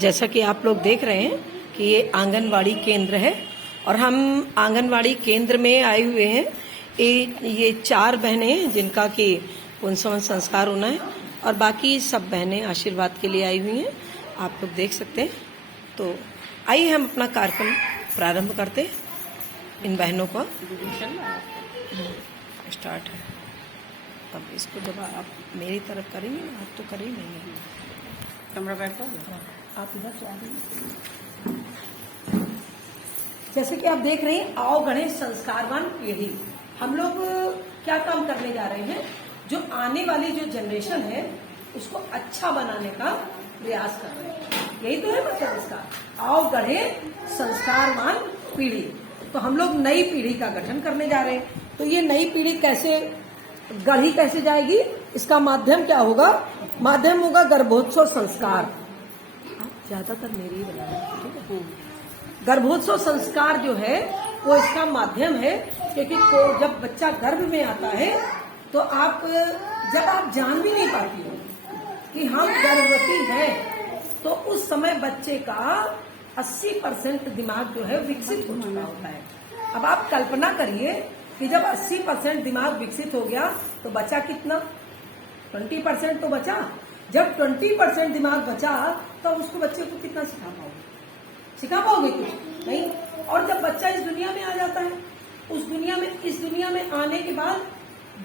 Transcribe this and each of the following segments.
जैसा कि आप लोग देख रहे हैं कि ये आंगनवाड़ी केंद्र है और हम आंगनवाड़ी केंद्र में आए हुए हैं। ये 4 बहनें हैं जिनका कि पुंसवन संस्कार होना है और बाकी सब बहनें आशीर्वाद के लिए आई हुई हैं। आप लोग देख सकते हैं। तो आइए हम अपना कार्यक्रम प्रारंभ करते हैं। इन बहनों का स्टार्ट है। अब इसको जब आप मेरी तरफ करेंगे ना, आप तो कर ही नहीं, कैमरा बैक कर आप इधर से आ रही। जैसे कि आप देख रहे हैं, आओ गणेश संस्कारवान पीढ़ी। हम लोग क्या काम करने जा रहे हैं, जो आने वाली जो जनरेशन है उसको अच्छा बनाने का प्रयास कर रहे हैं। यही तो है मतलब इसका, आओ गढ़े संस्कारवान पीढ़ी। तो हम लोग नई पीढ़ी का गठन करने जा रहे हैं। तो ये नई पीढ़ी कैसे गढ़ी कैसे जाएगी, इसका माध्यम क्या होगा? माध्यम होगा गर्भोत्सव संस्कार। ज्यादातर मेरी ही बना है, ठीक है। गर्भोत्सव संस्कार जो है वो इसका माध्यम है, क्योंकि जब बच्चा गर्भ में आता है तो जब आप जान भी नहीं पाती हो कि हम गर्भवती हैं, तो उस समय बच्चे का 80% दिमाग जो है विकसित हो चुका होता है। अब आप कल्पना करिए कि जब 80% दिमाग विकसित हो गया तो बचा कितना? 20% तो बचा। जब 20% दिमाग बचा तो उसको बच्चे को कितना सिखा पाओगे कुछ नहीं। और जब बच्चा इस दुनिया में आ जाता है, इस दुनिया में आने के बाद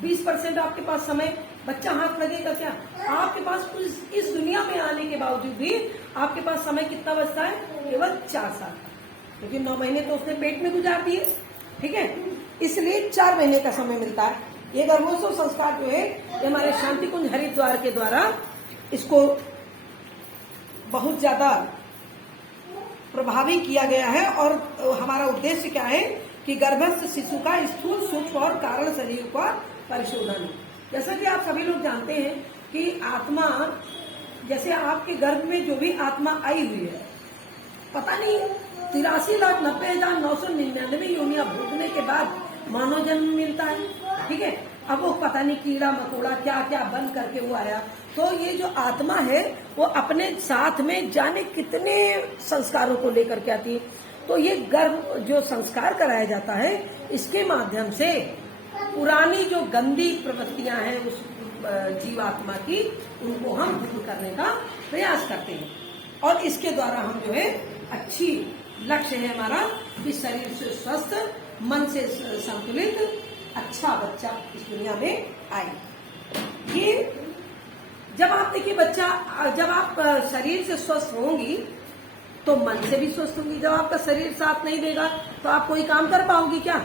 20% आपके पास समय, बच्चा हाथ लगेगा क्या? आपके पास इस दुनिया में आने के बावजूद भी आपके पास समय कितना बचता है? केवल 4 साल का, क्योंकि 9 महीने तो उसने पेट में गुजार दिए, ठीक है। इसलिए 4 महीने का समय मिलता है। ये गर्भोत्सव संस्कार जो है ये हमारे शांति कुंज हरिद्वार के द्वारा इसको बहुत ज्यादा प्रभावी किया गया है। और हमारा उद्देश्य क्या है कि गर्भस्थ शिशु का स्थूल, सूक्ष्म और कारण शरीर का परिशोधन। जैसा कि आप सभी लोग जानते हैं कि आत्मा, जैसे आपके गर्भ में जो भी आत्मा आई हुई है, पता नहीं 83,90,999 योनियां भोगने के बाद मानव जन्म मिलता है, ठीक है। अब वो पता नहीं कीड़ा मकोड़ा क्या क्या बन करके वो आया। तो ये जो आत्मा है वो अपने साथ में जाने कितने संस्कारों को लेकर के आती है। तो ये गर्भ जो संस्कार कराया जाता है, इसके माध्यम से पुरानी जो गंदी प्रवृत्तियां हैं उस जीवात्मा की, उनको हम दूर करने का प्रयास करते हैं। और इसके द्वारा हम जो है अच्छी लक्ष्य है हमारा कि शरीर से स्वस्थ, मन से संतुलित अच्छा बच्चा इस दुनिया में आए। ये जब आप देखिए बच्चा, जब आप शरीर से स्वस्थ होंगी तो मन से भी स्वस्थ होंगी। जब आपका शरीर साथ नहीं देगा तो आप कोई काम कर पाओगी क्या?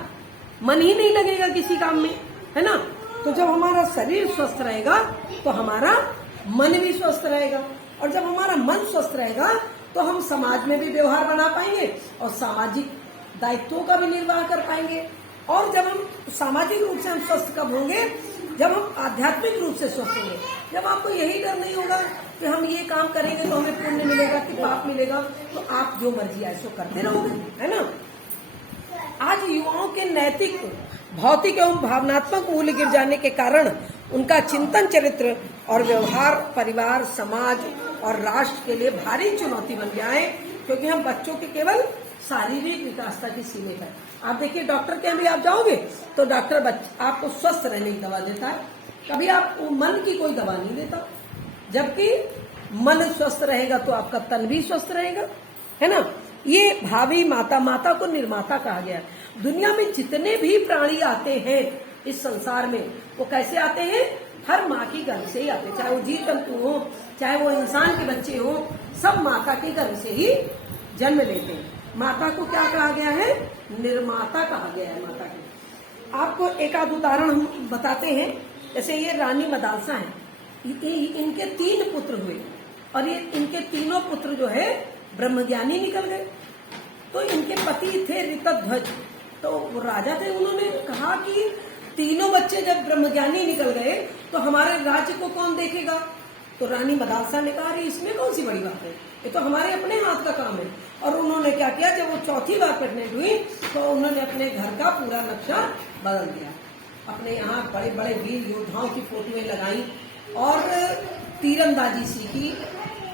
मन ही नहीं लगेगा किसी काम में, है ना। तो जब हमारा शरीर स्वस्थ रहेगा तो हमारा मन भी स्वस्थ रहेगा, और जब हमारा मन स्वस्थ रहेगा तो हम समाज में भी व्यवहार बना पाएंगे और सामाजिक दायित्वों का भी निर्वाह कर पाएंगे। और जब हम सामाजिक रूप से हम स्वस्थ कब होंगे? जब हम आध्यात्मिक रूप से स्वस्थ होंगे। जब आपको यही डर नहीं होगा कि हम ये काम करेंगे तो हमें पुण्य मिलेगा कि पाप मिलेगा, तो आप जो मर्जी है सो करते रहोगे, है ना। आज युवाओं के नैतिक, भौतिक एवं भावनात्मक मूल्य गिर जाने के कारण उनका चिंतन, चरित्र और व्यवहार परिवार, समाज और राष्ट्र के लिए भारी चुनौती बन गया है, क्योंकि हम बच्चों के केवल शारीरिक विकासता की सीमित है। आप देखिए डॉक्टर के यहाँ भी आप जाओगे तो डॉक्टर आपको स्वस्थ रहने की दवा देता है, कभी आप मन की कोई दवा नहीं देता। जबकि मन स्वस्थ रहेगा तो आपका तन भी स्वस्थ रहेगा, है ना। ये भावी माता को निर्माता कहा गया है। दुनिया में जितने भी प्राणी आते हैं इस संसार में, वो कैसे आते हैं? हर माँ की गर्भ से ही आते हैं। चाहे वो जीव जंतु हो, चाहे वो इंसान के बच्चे हो, सब माता के गर्भ से ही जन्म लेते हैं। माता को क्या कहा गया है? निर्माता कहा गया है माता को। आपको एक आध उदाहरण हम बताते हैं। जैसे ये रानी मदालसा है, इनके 3 पुत्र हुए और ये इनके तीनों पुत्र जो है ब्रह्मज्ञानी निकल गए। तो इनके पति थे ऋतध्वज, तो वो राजा थे। उन्होंने कहा कि तीनों बच्चे जब ब्रह्मज्ञानी निकल गए तो हमारे राज्य को कौन देखेगा? तो रानी मदालसा ने कहा, इसमें कौन सी बड़ी बात है, ये तो हमारे अपने हाथ का काम है। और उन्होंने क्या किया, जब वो चौथी बार प्रेग्नेंट हुई तो उन्होंने अपने घर का पूरा नक्शा बदल दिया। अपने यहाँ बड़े बड़े वीर योद्धाओं की फोटोएं लगाई और तीरंदाजी सीखी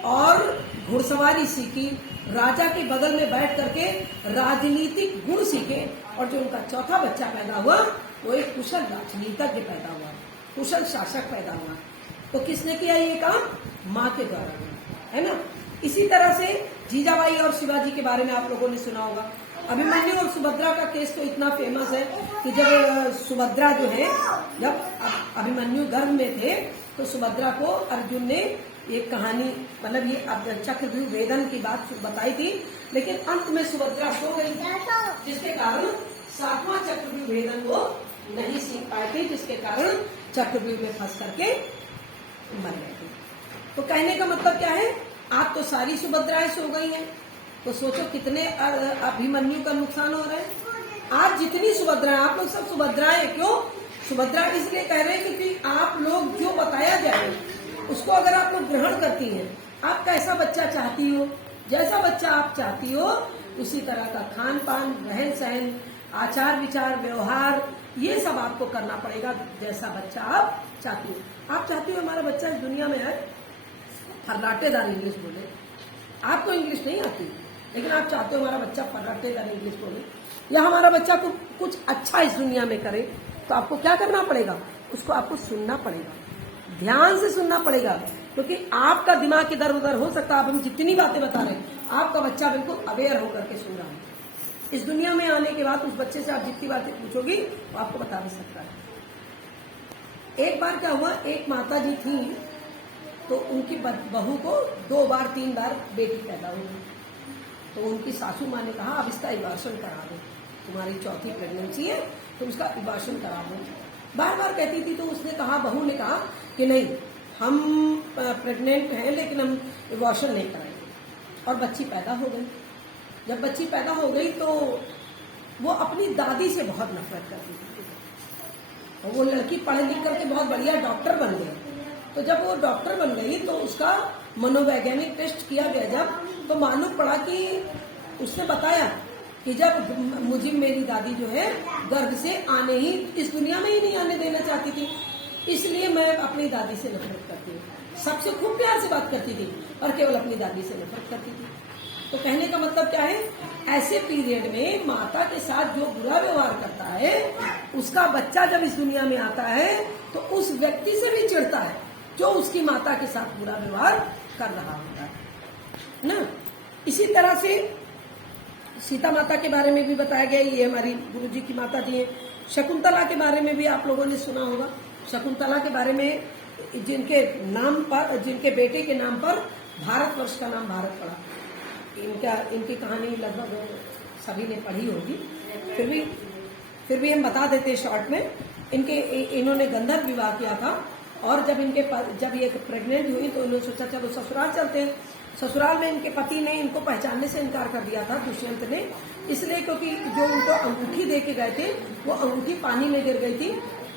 और घुड़सवारी सीखी, राजा के बगल में बैठ करके राजनीतिक गुण सीखे, और जो उनका चौथा बच्चा पैदा हुआ वो एक कुशल राजनीतिज्ञ पैदा हुआ, कुशल शासक पैदा हुआ। तो किसने किया ये काम? माँ के द्वारा, है ना। इसी तरह से जीजाबाई और शिवाजी के बारे में आप लोगों ने सुना होगा। अभिमन्यु और सुभद्रा का केस तो इतना फेमस है कि जब सुभद्रा जो है, जब अभिमन्यु गर्भ में थे तो सुभद्रा को अर्जुन ने एक कहानी, मतलब ये चक्रव्यूह भेदन की बात बताई थी, लेकिन अंत में सुभद्रा सो गई, जिसके कारण 7वां चक्रव्यूह भेदन वो नहीं सीख पाए थे, जिसके कारण चक्रव्यूह में फंस करके मर गए थे। तो कहने का मतलब क्या है, आप तो सारी सुभद्राएं सो गई हैं, तो सोचो कितने अभिमन्यु का नुकसान हो रहा है। आप जितनी सुभद्राएं, आप लोग सब सुभद्राएं, क्यों सुभद्रा इसलिए कह रहे हैं क्योंकि आप लोग जो बताया जाए उसको अगर आप लोग ग्रहण करती हैं, आप कैसा बच्चा चाहती हो, जैसा बच्चा आप चाहती हो उसी तरह का खान पान, रहन सहन, आचार विचार, व्यवहार, ये सब आपको करना पड़ेगा जैसा बच्चा आप चाहती हो। आप चाहती हो हमारा बच्चा इस दुनिया में है फर्राटेदार इंग्लिश बोले, आपको इंग्लिश नहीं आती, लेकिन आप चाहते हो हमारा बच्चा फर्राटेदार इंग्लिश बोले, या हमारा बच्चा को कुछ अच्छा इस दुनिया में करे, तो आपको क्या करना पड़ेगा? उसको आपको सुनना पड़ेगा, ध्यान से सुनना पड़ेगा, क्योंकि आपका दिमाग इधर उधर हो सकता है। अब हम जितनी बातें बता रहे हैं, आपका बच्चा बिल्कुल अवेयर होकर के सुन रहा है। इस दुनिया में आने के बाद उस बच्चे से आप जितनी बातें पूछोगी वो आपको बता भी सकता है। एक बार क्या हुआ, एक माता जी थी, तो उनकी बहू को 2 बार 3 बार बेटी पैदा हुई, तो उनकी सासू माँ ने कहा अब इसका इवाशन करा दो, तुम्हारी चौथी प्रेगनेंसी है तो उसका इवाशन करा दो। बार बार कहती थी, तो उसने कहा, बहू ने कहा कि नहीं, हम प्रेग्नेंट हैं लेकिन हम इवाशन नहीं कराएंगे, और बच्ची पैदा हो गई। जब बच्ची पैदा हो गई तो वो अपनी दादी से बहुत नफरत करती थी, और वो लड़की पढ़ लिख करके बहुत बढ़िया डॉक्टर बन गई। तो जब वो डॉक्टर बन गई तो उसका मनोवैज्ञानिक टेस्ट किया गया, जब तो मालूम पड़ा कि उसने बताया कि जब मुझे मेरी दादी जो है गर्भ से आने ही, इस दुनिया में ही नहीं आने देना चाहती थी, इसलिए मैं अपनी दादी से नफरत करती हूँ। सबसे खूब प्यार से बात करती थी और केवल अपनी दादी से नफरत करती थी। तो कहने का मतलब क्या है, ऐसे पीरियड में माता के साथ जो बुरा व्यवहार करता है, उसका बच्चा जब इस दुनिया में आता है तो उस व्यक्ति से भी चिढ़ता है जो उसकी माता के साथ बुरा व्यवहार कर रहा होता है ना। इसी तरह से सीता माता के बारे में भी बताया गया, ये हमारी गुरुजी की माता जी है। शकुंतला के बारे में भी आप लोगों ने सुना होगा। शकुंतला के बारे में, जिनके नाम पर, जिनके बेटे के नाम पर भारतवर्ष का नाम भारत पड़ा, इनकी कहानी लगभग सभी ने पढ़ी होगी, फिर भी हम बता देते हैं शॉर्ट में। इन्होंने गंधर्व विवाह किया था, और जब ये प्रेग्नेंट हुई तो इन्होंने सोचा चलो ससुराल चलते हैं। ससुराल में इनके पति ने इनको पहचानने से इनकार कर दिया था, दुष्यंत ने, इसलिए क्योंकि जो उनको अंगूठी दे के गए थे वो अंगूठी पानी में गिर गई थी।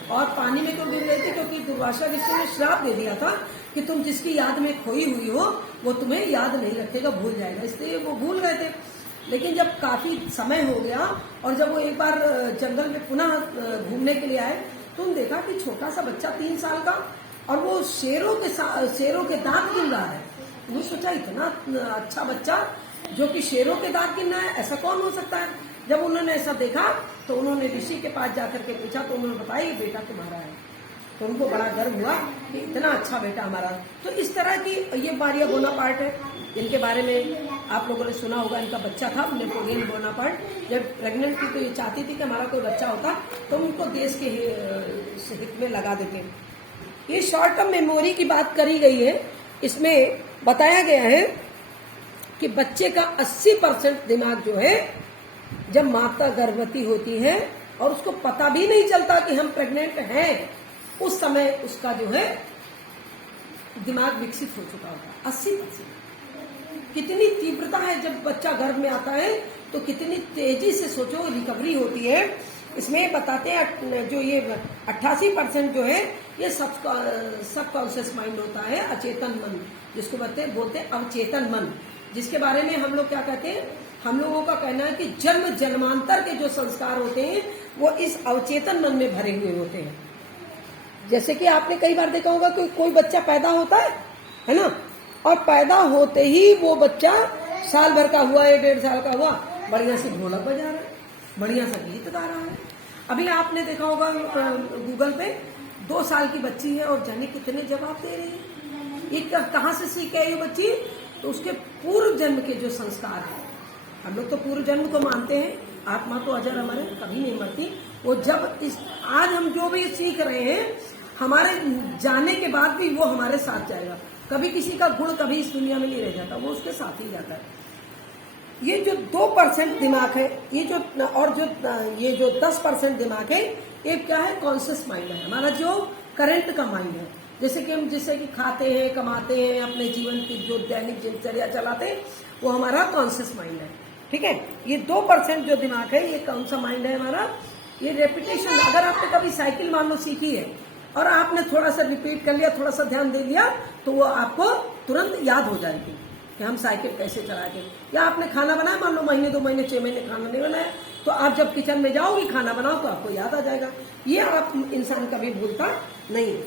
और पानी में क्यों गिर गई थी? क्योंकि दुर्वासा ऋषि ने श्राप दे दिया था कि तुम जिसकी याद में खोई हुई हो वो तुम्हें याद नहीं रखेगा, भूल जाएगा, इसलिए वो भूल गए थे। लेकिन जब काफी समय हो गया और जब वो एक बार जंगल में पुनः घूमने के लिए आए तो उन्होंने देखा कि छोटा सा बच्चा 3 साल का, और वो शेरों के दांत गिन रहा है। उन्होंने सोचा इतना अच्छा बच्चा जो कि शेरों के दांत गिन रहा है, ऐसा कौन हो सकता है। जब उन्होंने ऐसा देखा तो उन्होंने ऋषि के पास जाकर के पूछा, तो उन्होंने बताया ये बेटा तुम्हारा है। तो उनको बड़ा गर्व हुआ कि इतना अच्छा बेटा हमारा। तो इस तरह की ये मारिया बोनापार्ट है, इनके बारे में आप लोगों ने सुना होगा। इनका बच्चा था नेपोलियन बोनापार्ट, जब प्रेग्नेंट थी तो ये चाहती थी कि हमारा कोई बच्चा होता तो उनको देश के हित में लगा देते। ये शॉर्ट टर्म मेमोरी की बात करी गई है। इसमें बताया गया है कि बच्चे का 80% दिमाग जो है जब माता गर्भवती होती है और उसको पता भी नहीं चलता कि हम प्रेग्नेंट हैं, उस समय उसका जो है दिमाग विकसित हो चुका होता है 80%। कितनी तीव्रता है जब बच्चा गर्भ में आता है, तो कितनी तेजी से सोचो रिकवरी होती है। इसमें बताते हैं जो ये 88% जो है ये सबकॉन्शियस माइंड होता है, अचेतन मन, जिसको बोलते हैं अवचेतन मन, जिसके बारे में हम लोग क्या कहते हैं, हम लोगों का कहना है कि जन्म जन्मांतर के जो संस्कार होते हैं वो इस अवचेतन मन में भरे हुए होते हैं। जैसे कि आपने कई बार देखा होगा कि कोई बच्चा पैदा होता है ना, और पैदा होते ही वो बच्चा साल भर का हुआ या 1.5 साल का हुआ, बढ़िया से ढोलक बजा रहा है, बढ़िया सा गीत गा रहा है। अभी आपने देखा होगा गूगल पे 2 साल की बच्ची है और जाने कितने जवाब दे रही है। ये कहाँ से सीख के आई बच्ची? तो उसके पूर्व जन्म के जो संस्कार है, हम लोग तो पूर्व जन्म को मानते हैं, आत्मा तो अजर अमर है, कभी नहीं मरती। वो जब आज हम जो भी सीख रहे हैं, हमारे जाने के बाद भी वो हमारे साथ जाएगा। कभी किसी का गुण कभी इस दुनिया में नहीं रह जाता, वो उसके साथ ही जाता है। ये जो 2% दिमाग है, ये जो 10% दिमाग है, ये क्या है? कॉन्शियस माइंड है, हमारा जो करंट का माइंड है। जैसे कि हम जिससे कि खाते हैं, कमाते हैं, अपने जीवन की जो दैनिक दिनचर्या चलाते हैं, वो हमारा कॉन्शियस माइंड है। ठीक है, ये 2% जो दिमाग है, ये कौन सा माइंड है हमारा? ये रेपिटेशन। अगर आपने कभी साइकिल मान लो सीखी है और आपने थोड़ा सा रिपीट कर लिया, थोड़ा सा ध्यान दे लिया, तो वो आपको तुरंत याद हो जाएगी कि हम साइकिल कैसे चलाते। या आपने खाना बनाया, मान लो महीने 2 महीने 6 महीने खाना नहीं बनाया, तो आप जब किचन में जाओगी खाना बनाओ तो आपको याद आ जाएगा। ये आप इंसान कभी भूलता नहीं।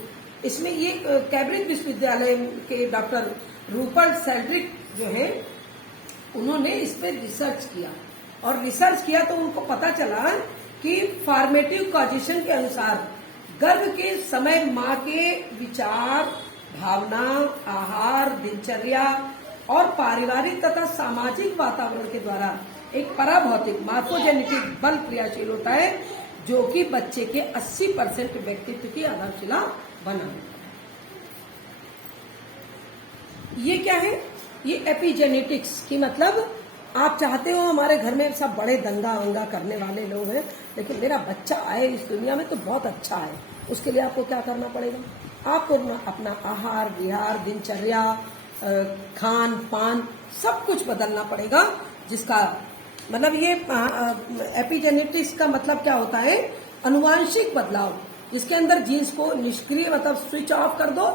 इसमें ये कैम्ब्रिज विश्वविद्यालय के डॉक्टर रूपर्ट सेल्ड्रिक जो है, उन्होंने इस पे रिसर्च किया, और रिसर्च किया तो उनको पता चला कि फॉर्मेटिव कॉजेशन के अनुसार गर्भ के समय माँ के विचार, भावना, आहार, दिनचर्या और पारिवारिक तथा सामाजिक वातावरण के द्वारा एक पराभौतिक मार्फोजेनेटिक बल क्रियाशील होता है, जो कि बच्चे के 80% व्यक्तित्व की आधारशिला बना। ये क्या है? ये एपिजेनेटिक्स की मतलब आप चाहते हो हमारे घर में सब बड़े दंगा वंगा करने वाले लोग हैं, लेकिन मेरा बच्चा आए इस दुनिया में तो बहुत अच्छा है। उसके लिए आपको क्या करना पड़ेगा? आपको अपना आहार विहार, दिनचर्या, खान पान सब कुछ बदलना पड़ेगा। जिसका मतलब ये एपिजेनेटिक्स का मतलब क्या होता है? अनुवांशिक बदलाव। इसके अंदर जीन्स को निष्क्रिय मतलब स्विच ऑफ कर दो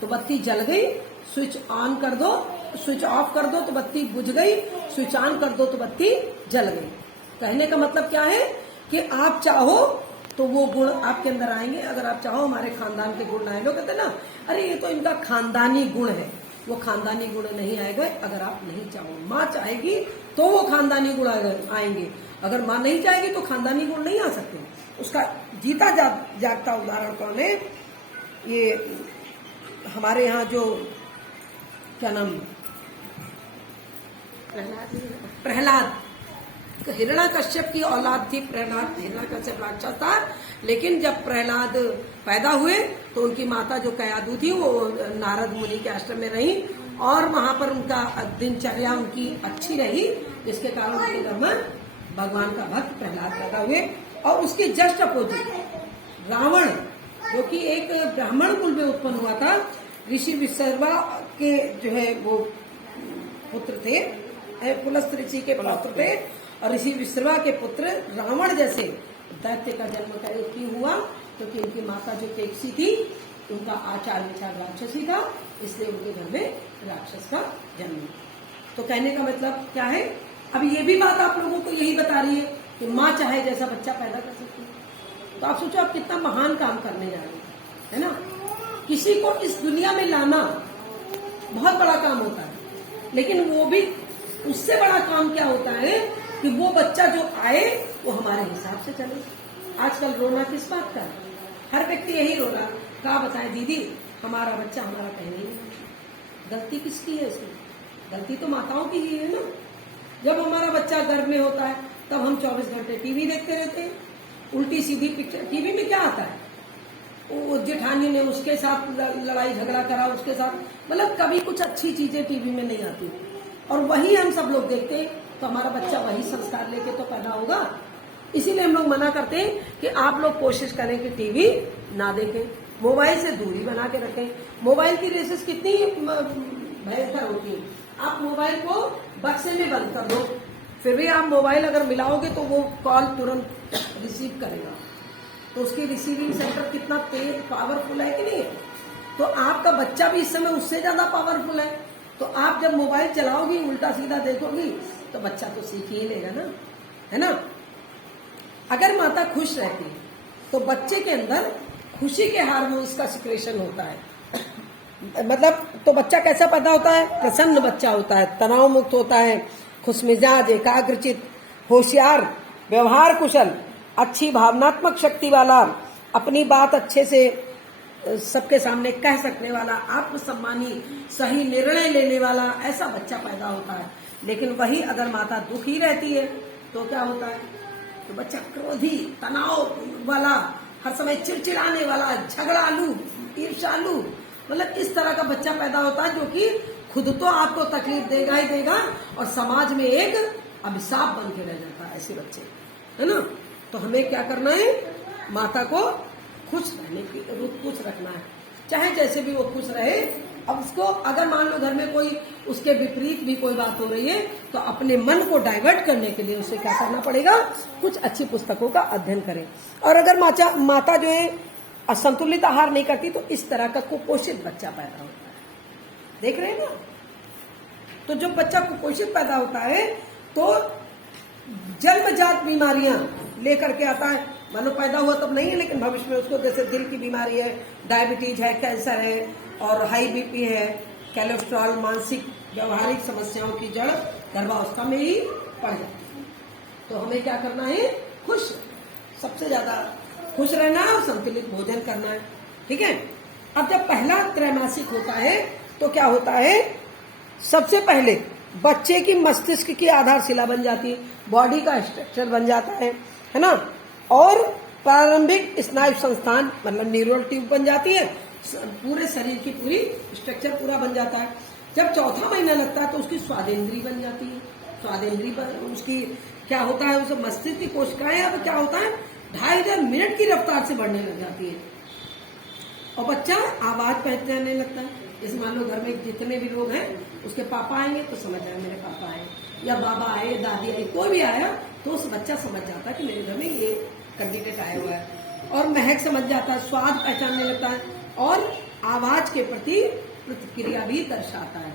तो बत्ती जल गई, स्विच ऑन कर दो, स्विच ऑफ कर दो तो बत्ती बुझ गई, स्विच ऑन कर दो तो बत्ती जल गई। कहने का मतलब क्या है कि आप चाहो तो वो गुण आपके अंदर आएंगे। अगर आप चाहो हमारे खानदान के गुण आए, लोग कहते हैं ना, अरे ये तो इनका खानदानी गुण है, वो खानदानी गुण नहीं आएगा अगर आप नहीं चाहो। माँ चाहेगी तो वो खानदानी गुण आएंगे, अगर माँ नहीं चाहेगी तो खानदानी गुण नहीं आ सकते। उसका जीता जागता उदाहरण कौन है? ये हमारे यहाँ जो क्या नाम, प्रहलाद हिरण्याकश्यप की औलाद थी। प्रहलाद हिरण्याकश्यप राक्षस था, लेकिन जब प्रहलाद पैदा हुए तो उनकी माता जो कयादू थी वो नारद मुनि के आश्रम में रही, और वहां पर उनका दिनचर्या उनकी अच्छी रही, जिसके कारण उनके घर में भगवान का भक्त प्रहलाद पैदा हुए। और उसके जस्ट अपोजिट रावण, जो कि एक ब्राह्मण कुल में उत्पन्न हुआ था, ऋषि विश्रवा के जो है वो पुत्र थे, पुलस्त ऋषि के पुत्र थे, और ऋषि विश्रवा के पुत्र रावण जैसे दैत्य का जन्म क्यों हुआ? क्योंकि उनकी माता जो केकसी थी, उनका आचार विचार राक्षसी था, इसलिए उनके घर में राक्षस का जन्म। तो कहने का मतलब क्या है? अब ये भी बात आप लोगों को यही बता रही है कि माँ चाहे जैसा बच्चा पैदा कर सकती है। तो आप सोचो आप कितना महान काम करने जा रहे हैं, है ना? किसी को इस दुनिया में लाना बहुत बड़ा काम होता है, लेकिन वो भी उससे बड़ा काम क्या होता है कि वो बच्चा जो आए वो हमारे हिसाब से चले। आजकल रोना किस बात का है? हर व्यक्ति यही रो रहा, क्या बताएं दीदी, हमारा बच्चा हमारा पहले ही। गलती किसकी है इसमें? गलती तो माताओं की ही है ना। जब हमारा बच्चा गर्भ में होता है तब हम 24 घंटे टीवी देखते रहते हैं, उल्टी सीधी पिक्चर। टीवी में क्या आता है? वो जेठानी ने उसके साथ लड़ाई झगड़ा करा, उसके साथ, मतलब कभी कुछ अच्छी चीजें टीवी में नहीं आती, और वही हम सब लोग देखते हैं, तो हमारा बच्चा वही संस्कार लेके तो पैदा होगा। इसीलिए हम लोग मना करते हैं कि आप लोग कोशिश करें कि टीवी ना देखें, मोबाइल से दूरी बना के रखें। मोबाइल की रेसेस कितनी भयंकर होती है। आप मोबाइल को बक्से में बंद कर दो, फिर भी आप मोबाइल अगर मिलाओगे तो वो कॉल तुरंत रिसीव करेगा। तो उसकी रिसीविंग सेंटर कितना तेज पावरफुल है कि नहीं है? तो आपका बच्चा भी इस समय उससे ज्यादा पावरफुल है। तो आप जब मोबाइल चलाओगी, उल्टा सीधा देखोगी, तो बच्चा तो सीख ही लेगा ना, है ना? अगर माता खुश रहती है तो बच्चे के अंदर खुशी के हार्मोन्स का सिक्रेशन होता है। मतलब तो बच्चा कैसा पैदा होता है? प्रसन्न बच्चा होता है, तनाव मुक्त होता है, खुशमिजाज, एकाग्रचित, होशियार, व्यवहार कुशल, अच्छी भावनात्मक शक्ति वाला, अपनी बात अच्छे से सबके सामने कह सकने वाला, आत्मसम्मानी, सही निर्णय लेने वाला, ऐसा बच्चा पैदा होता है। लेकिन वही अगर माता दुखी रहती है तो क्या होता है? तो बच्चा क्रोधी, तनाव वाला, हर समय चिड़चिड़ाने वाला, झगड़ालू, ईर्ष्यालु, मतलब इस तरह का बच्चा पैदा होता है, जो कि खुद तो आपको तकलीफ देगा ही देगा और समाज में एक अभिशाप बन के रह जाता है ऐसे बच्चे, है ना। तो हमें क्या करना है? माता को खुश रहने की, खुश रखना है, चाहे जैसे भी वो खुश रहे। अब उसको अगर मान लो घर में कोई उसके विपरीत भी कोई बात हो रही है तो अपने मन को डाइवर्ट करने के लिए उसे क्या करना पड़ेगा? कुछ अच्छी पुस्तकों का अध्ययन करें। और अगर माता जो है असंतुलित आहार नहीं करती तो इस तरह का कुपोषित बच्चा पैदा होता है। देख रहे हैं ना? तो जब बच्चा कुपोषित पैदा होता है तो जन्मजात बीमारियां लेकर के आता है। मानो पैदा हुआ तब नहीं है, लेकिन भविष्य में उसको जैसे दिल की बीमारी है, डायबिटीज है, कैंसर है और हाई बीपी है, कोलेस्ट्रॉल, मानसिक व्यवहारिक समस्याओं की जड़ गर्भावस्था में ही पड़ जाती है। तो हमें क्या करना है? खुश, सबसे ज्यादा खुश रहना है और संतुलित भोजन करना है, ठीक है। अब जब पहला त्रैमासिक होता है तो क्या होता है? सबसे पहले बच्चे की मस्तिष्क की आधारशिला बन जाती है, बॉडी का स्ट्रक्चर बन जाता है ना। और प्रारंभिक स्नायु संस्थान मतलब न्यूरल ट्यूब बन जाती है, पूरे शरीर की पूरी स्ट्रक्चर पूरा बन जाता है। जब चौथा महीना लगता है तो उसकी स्वादेंद्री बन जाती है। स्वादेंद्री उसकी क्या होता है? उसे मस्तिष्क की कोशिकाएं अब क्या होता है 2.5 मिनट की रफ्तार से बढ़ने लग जाती है और बच्चा आवाज पहचानने लगता है। जैसे मान लो घर में जितने भी लोग हैं उसके पापा आएंगे तो समझ जाए मेरे पापा आए, या बाबा आए, दादी आई, कोई भी आया तो उस बच्चा समझ जाता है कि मेरे घर में ये कैंडिडेट आया हुआ है। और महक समझ जाता है, स्वाद पहचानने लगता है और आवाज के प्रति प्रतिक्रिया भी दर्शाता है।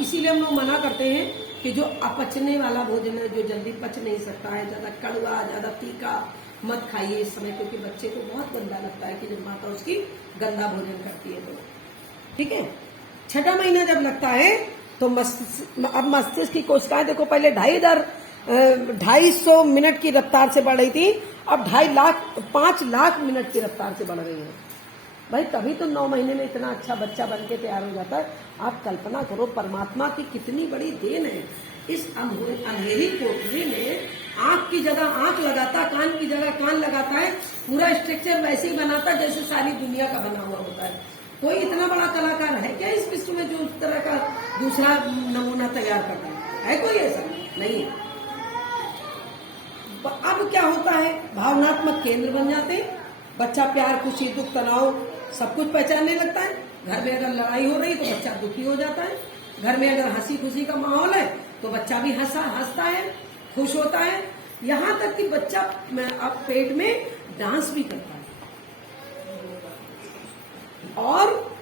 इसीलिए हम लोग मना करते हैं कि जो अपचने वाला भोजन है, जो जल्दी पच नहीं सकता है, ज्यादा कड़वा, ज्यादा तीखा मत खाइए इस समय, क्योंकि बच्चे को बहुत गंदा लगता है कि जब माता उसकी गंदा भोजन करती है तो, ठीक है। छठा महीना जब लगता है तो अब मस्तिष्क की कोशिकाएं देखो, पहले 250 मिनट की रफ्तार से बढ़ रही थी, अब 5 लाख मिनट की रफ्तार से बढ़ रही है। भाई तभी तो 9 महीने में इतना अच्छा बच्चा बन के तैयार हो जाता है। आप कल्पना करो परमात्मा की कितनी बड़ी देन है। इस अंधेरी कोठरी में आंख की जगह आंख लगाता, कान की जगह कान लगाता है, पूरा स्ट्रक्चर वैसे ही बनाता है जैसे सारी दुनिया का बना हुआ होता है। कोई इतना बड़ा कलाकार है क्या इस विश्व में जो उस तरह का दूसरा नमूना तैयार करता है कोई ऐसा? नहीं। अब क्या होता है? भावनात्मक केंद्र बन जाते हैं। बच्चा प्यार, खुशी, दुख, तनाव सब कुछ पहचानने लगता है। घर में अगर लड़ाई हो रही तो बच्चा दुखी हो जाता है। घर में अगर हंसी खुशी का माहौल है तो बच्चा भी हंसता है, खुश होता है। यहाँ तक कि बच्चा अब पेट में डांस भी करता है। और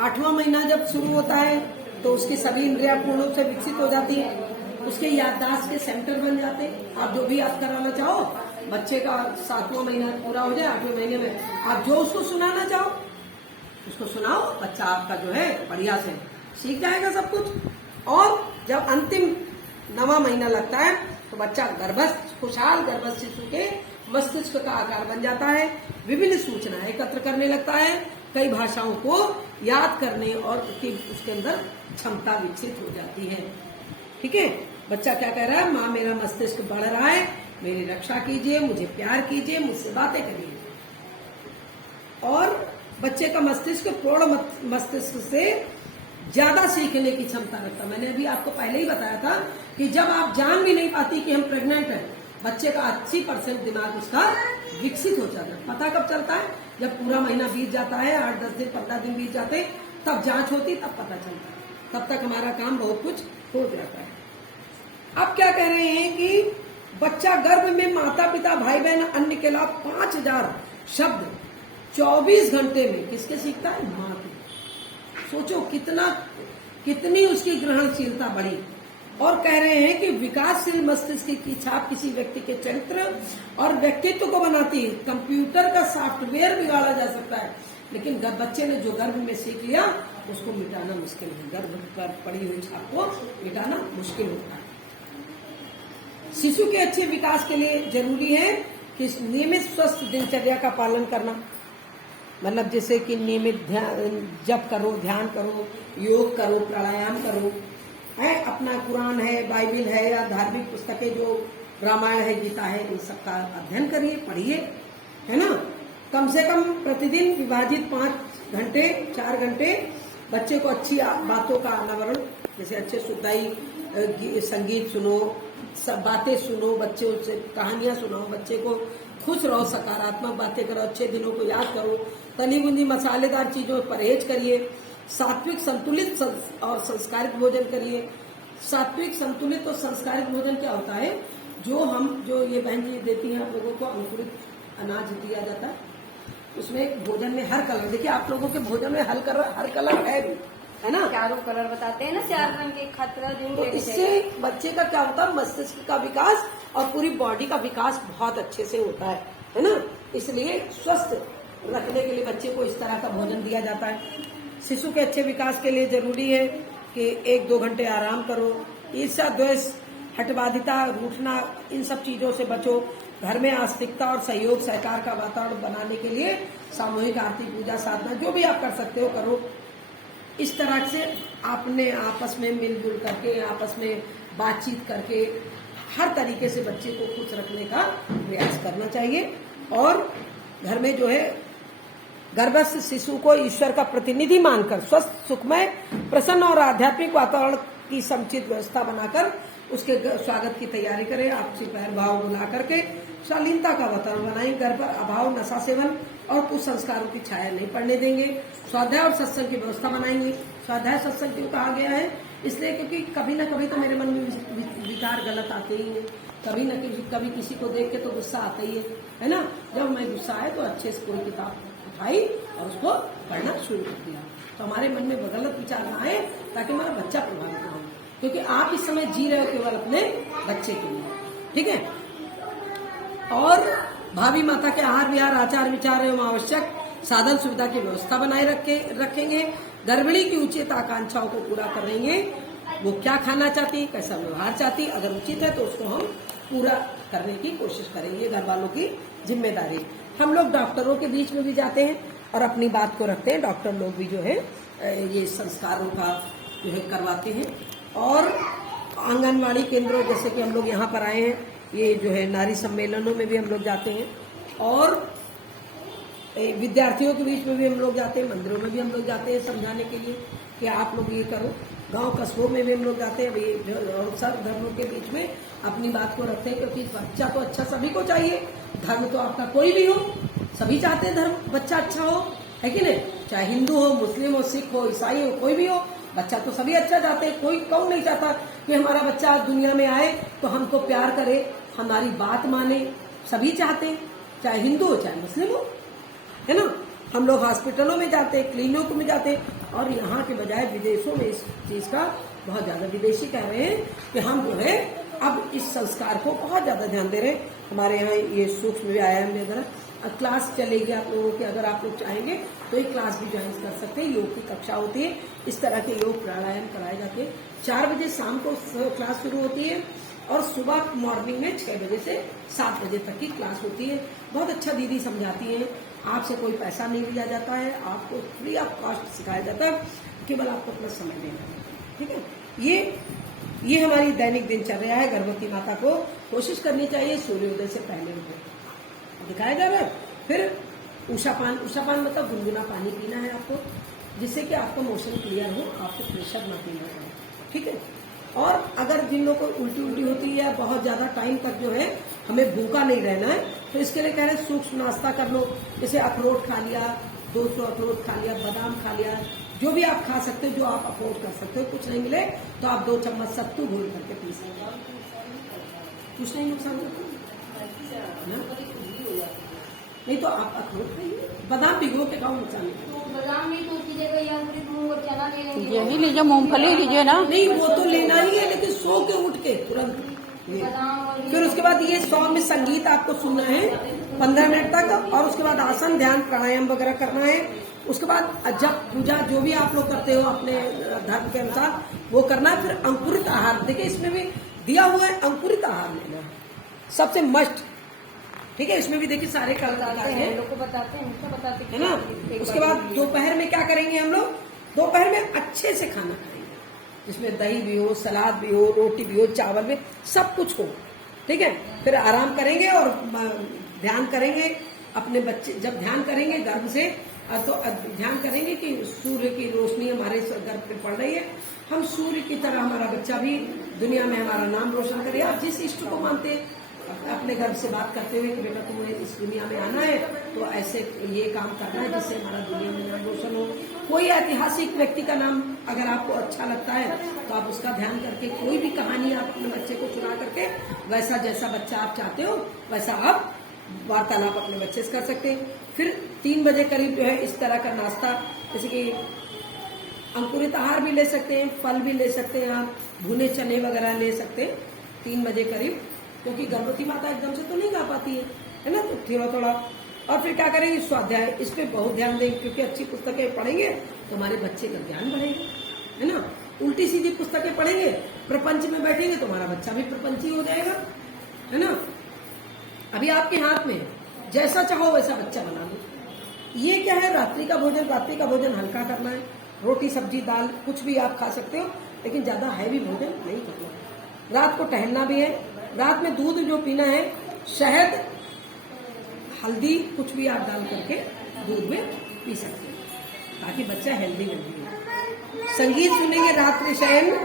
8वां महीना जब शुरू होता है तो उसकी सभी इंद्रियां पूर्ण रूप से विकसित हो जाती है। उसके याददाश्त के सेंटर बन जाते हैं। आप जो भी याद कराना चाहो, बच्चे का 7वां महीना पूरा हो जाए, 8वें महीने में आप जो उसको सुनाना चाहो उसको सुनाओ, बच्चा आपका जो है बढ़िया से सीख जाएगा सब कुछ। और जब अंतिम 9वां महीना लगता है तो बच्चा खुशहाल गर्भस्थ शिशु के मस्तिष्क का आकार बन जाता है, विभिन्न सूचनाएं एकत्र करने लगता है, कई भाषाओं को याद करने और उसके अंदर क्षमता विकसित हो जाती है, ठीक है। बच्चा क्या कह रहा है? माँ मेरा मस्तिष्क बढ़ रहा है, मेरी रक्षा कीजिए, मुझे प्यार कीजिए, मुझसे बातें करिए। और बच्चे का मस्तिष्क पूर्ण मस्तिष्क से ज्यादा सीखने की क्षमता रखता है। मैंने अभी आपको पहले ही बताया था कि जब आप जान भी नहीं पाती कि हम प्रेग्नेंट हैं, बच्चे का 80% दिमाग उसका विकसित हो जाता है। पता कब चलता है? जब पूरा महीना बीत जाता है, 8-10 दिन 15 दिन बीत जाते हैं, तब जांच होती, तब पता चलता है। तब तक हमारा काम बहुत कुछ हो जाता है। अब क्या कह रहे हैं कि बच्चा गर्भ में माता पिता भाई बहन अन्य के अलावा 5000 शब्द 24 घंटे में किसके सीखता है? माँ की। सोचो कितनी उसकी ग्रहणशीलता बढ़ी। और कह रहे हैं कि विकासशील मस्तिष्क की छाप किसी व्यक्ति के चरित्र और व्यक्तित्व को बनाती है। कंप्यूटर का सॉफ्टवेयर बिगाड़ा जा सकता है, लेकिन बच्चे ने जो गर्भ में सीख लिया उसको मिटाना मुश्किल है। गर्भ पर पड़ी हुई छाप को मिटाना मुश्किल होता है। शिशु के अच्छे विकास के लिए जरूरी है कि नियमित स्वस्थ दिनचर्या का पालन करना, मतलब जैसे कि नियमित जप करो, ध्यान करो, योग करो, प्राणायाम करो, है अपना कुरान है, बाइबिल है या धार्मिक पुस्तकें जो रामायण है, गीता है, इन सबका अध्ययन करिए, पढ़िए, है ना। कम से कम प्रतिदिन विभाजित 5 घंटे 4 घंटे बच्चे को अच्छी बातों का अनावरण, जैसे अच्छे सुखदायी संगीत सुनो, सब बातें सुनो, बच्चे से कहानियां सुनाओ, बच्चे को खुश रहो, सकारात्मक बातें करो, अच्छे दिनों को याद करो, तली बुनी मसालेदार चीजों पर परहेज करिए, सात्विक संतुलित और संस्कारित भोजन करिए। सात्विक संतुलित और संस्कारित भोजन क्या होता है? जो ये बहन जी देती हैं आप लोगों को, अंकुरित अनाज दिया जाता है, उसमें भोजन में हर कलर, देखिए आप लोगों के भोजन में हर कलर है भी, है ना। चारों कलर बताते हैं ना, 4 रंग के खतरा जो तो इससे बच्चे का क्या होता है? मस्तिष्क का विकास और पूरी बॉडी का विकास बहुत अच्छे से होता है ना। इसलिए स्वस्थ रखने के लिए बच्चे को इस तरह का भोजन दिया जाता है। शिशु के अच्छे विकास के लिए जरूरी है कि 1-2 घंटे आराम करो। ईर्ष्या, द्वेष, हठबाधिता, रूठना, इन सब चीजों से बचो। घर में आस्तिकता और सहयोग सहकार का वातावरण बनाने के लिए सामूहिक आरती, पूजा, साधना, जो भी आप कर सकते हो करो। इस तरह से आपने आपस में मिलजुल करके, आपस में बातचीत करके हर तरीके से बच्चे को खुश रखने का प्रयास करना चाहिए। और घर में जो है गर्भस्थ शिशु को ईश्वर का प्रतिनिधि मानकर स्वस्थ, सुखमय, प्रसन्न और आध्यात्मिक वातावरण की समुचित व्यवस्था बनाकर उसके स्वागत की तैयारी करें। आपसी पैर भाव बुला करके शालीनता का वातावरण बनाएं। घर पर अभाव, नशा सेवन और कुसंस्कारों की छाया नहीं पड़ने देंगे। स्वाध्याय और सत्संग की व्यवस्था बनाएंगे। स्वाध्याय सत्संग क्यों कहा गया है? इसलिए क्योंकि कभी न कभी तो मेरे मन में विचार गलत आते ही हैं, कभी किसी को देख के तो गुस्सा आता ही है ना। जब मैं गुस्सा आए तो अच्छे से कोई किताब उठाई और उसको पढ़ना शुरू कर दिया, तो हमारे मन में गलत विचार न आए, ताकि हमारा बच्चा प्रभावित न हो। क्योंकि आप इस समय जी रहे हो केवल अपने बच्चे के लिए, ठीक है। और भावी माता के आहार विहार, आचार विचार एवं आवश्यक साधन सुविधा की व्यवस्था बनाए रखेंगे। गर्भिणी की उचित आकांक्षाओं को पूरा करेंगे। वो क्या खाना चाहती, कैसा व्यवहार चाहती, अगर उचित है तो उसको हम पूरा करने की कोशिश करेंगे। घर वालों की जिम्मेदारी। हम लोग डॉक्टरों के बीच में भी जाते हैं और अपनी बात को रखते हैं। डॉक्टर लोग भी जो है ये संस्कारों का जो है करवाते हैं। और आंगनवाड़ी केंद्रों, जैसे कि हम लोग यहाँ पर आए हैं, ये जो है नारी सम्मेलनों में भी हम लोग जाते हैं। और विद्यार्थियों के बीच में भी हम लोग जाते हैं, मंदिरों में भी हम लोग जाते हैं समझाने के लिए कि आप लोग ये करो। गांव कस्बों में भी हम लोग जाते हैं, ये सब धर्मों के बीच में अपनी बात को रखते हैं। क्योंकि बच्चा तो अच्छा सभी को चाहिए, धर्म तो आपका कोई भी हो, सभी चाहते हैं धर्म बच्चा अच्छा हो, है कि नहीं। चाहे हिंदू हो, मुस्लिम हो, सिख हो, ईसाई हो, कोई भी हो, बच्चा तो सभी अच्छा चाहते हैं। कोई कौन नहीं चाहता कि हमारा बच्चा दुनिया में आए तो हमको प्यार करे, हमारी बात माने, सभी चाहते हैं, चाहे हिंदू हो चाहे मुस्लिम हो, है ना। हम लोग हॉस्पिटलों में जाते हैं, क्लिनिकों में जाते हैं, और यहाँ के बजाय विदेशों में इस चीज का बहुत ज्यादा, विदेशी कह रहे हैं कि हम जो है अब इस संस्कार को बहुत ज्यादा ध्यान दे रहे हैं। हमारे यहाँ ये सूक्ष्म व्यायाम वगैरह क्लास चलेगी आप लोगों की, अगर आप लोग चाहेंगे तो ये क्लास भी ज्वाइन कर सकते हैं। योग की कक्षा होती है, इस तरह के योग प्राणायाम कराए जाते हैं। 4 बजे शाम को क्लास शुरू होती है और सुबह मॉर्निंग में 6 बजे से 7 बजे तक की क्लास होती है। बहुत अच्छा दीदी समझाती है, आपसे कोई पैसा नहीं लिया जाता है, आपको फ्री ऑफ कॉस्ट सिखाया जाता है, केवल आपको अपना समय देना है, ठीक है। ये हमारी दैनिक दिनचर्या है। गर्भवती माता को कोशिश करनी चाहिए सूर्योदय से पहले उठे, दिखाया जा रहा है। फिर उषापान मतलब गुनगुना पानी पीना है आपको, जिससे कि आपका मोशन क्लियर हो, आपको प्रेशर न पीना पड़े, ठीक है। और अगर जिन लोगों को उल्टी होती है, बहुत ज्यादा टाइम तक जो है हमें भूखा नहीं रहना है, तो इसके लिए कह रहे हैं सूक्ष्म नाश्ता कर लो। जैसे अखरोट खा लिया, 200 अखरोट खा लिया, बादाम खा लिया, जो भी आप खा सकते हो, जो आप अफोर्ड कर सकते हो। कुछ नहीं मिले तो आप 2 चम्मच सत्तू घोल करके पी सकते हो, कुछ नहीं नुकसान होता। नहीं तो आप अखरोट खाइए, बादाम भिगो के खाओ, नुकसान नहीं। बादाम भी तो की जगह या फिर मूंग और चना ले लेंगे। यही लीजिए, मूंगफली लीजिए ना। नहीं वो तो लेना ही है, लेकिन सो के उठ के तुरंत ये। बादाम और फिर उसके बाद ये 100 में संगीत आपको सुनना है 15 मिनट तक, और उसके बाद आसन ध्यान प्राणायाम वगैरह करना है। उसके बाद जब पूजा जो भी आप लोग करते हो अपने धर्म के अनुसार वो करना है। फिर अंकुरित आहार, देखिए इसमें भी दिया हुआ है अंकुरित आहार लेना है सबसे मस्ट, ठीक है। इसमें भी देखिए सारे कल बताते हैं, लोग को बताते हैं, क्या बताते है ना। उसके बाद दोपहर में क्या करेंगे हम लोग, दोपहर में अच्छे से खाना खाएंगे जिसमें दही भी हो, सलाद भी हो, रोटी भी हो, चावल भी, सब कुछ हो, ठीक है। फिर आराम करेंगे और ध्यान करेंगे अपने बच्चे, जब ध्यान करेंगे गर्भ से तो ध्यान करेंगे कि सूर्य की रोशनी हमारे गर्भ पे पड़ रही है, हम सूर्य की तरह हमारा बच्चा भी दुनिया में हमारा नाम रोशन करे। आप जिस इष्ट को मानते हैं अपने गर्भ से बात करते हुए कि बेटा तुम्हें इस दुनिया में आना है तो ऐसे ये काम करना है जिससे हमारा दुनिया में नाम रोशन हो। कोई ऐतिहासिक व्यक्ति का नाम अगर आपको अच्छा लगता है तो आप उसका ध्यान करके कोई भी कहानी आप अपने बच्चे को सुना करके वैसा जैसा बच्चा आप चाहते हो वैसा आप वार्तालाप अपने बच्चे से कर सकते हैं। फिर 3 बजे करीब जो है इस तरह का नाश्ता, जैसे कि अंकुरित आहार भी ले सकते हैं, फल भी ले सकते हैं, आप भुने चने वगैरह ले सकते हैं 3 बजे करीब, क्योंकि गर्भवती माता एकदम से तो नहीं खा पाती है ना, तो थोड़ा थोड़ा। और फिर क्या करेंगे, स्वाध्याय, इस पे बहुत ध्यान देंगे क्योंकि अच्छी पुस्तकें पढ़ेंगे तो हमारे बच्चे का ज्ञान बढ़ेगा, है ना। उल्टी सीधी पुस्तकें पढ़ेंगे, प्रपंच में बैठेंगे तो हमारा बच्चा भी प्रपंची हो जाएगा, है ना। अभी आपके हाथ में जैसा चाहो वैसा बच्चा बना लो। ये क्या है, रात्रि का भोजन हल्का करना है, रोटी सब्जी दाल कुछ भी आप खा सकते हो, लेकिन ज्यादा हैवी भोजन नहीं करना है। रात को टहलना भी है, रात में दूध जो पीना है, शहद हल्दी कुछ भी आप डाल करके दूध में पी सकते हैं ताकि बच्चा हेल्दी बने। संगीत सुनेंगे रात्रि शयन।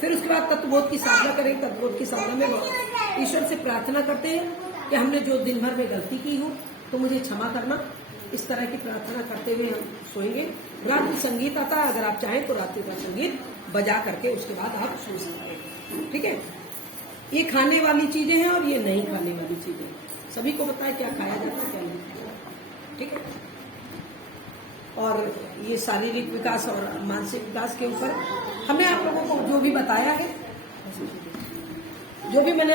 फिर उसके बाद तत्वबोध की साधना करेंगे। तत्वबोध की साधना में ईश्वर से प्रार्थना करते हैं कि हमने जो दिन भर में गलती की हो तो मुझे क्षमा करना, इस तरह की प्रार्थना करते हुए हम सोएंगे। रात्रि संगीत आता है, अगर आप चाहें तो रात्रि का संगीत बजा करके उसके बाद आप सो सकते हैं, ठीक है। ये खाने वाली चीजें हैं और ये नहीं खाने वाली चीजें, सभी को पता है क्या खाया जाता है क्या नहीं खाया जाता, ठीक है। और ये शारीरिक विकास और मानसिक विकास के ऊपर हमने आप लोगों को जो भी बताया है, जो भी मैंने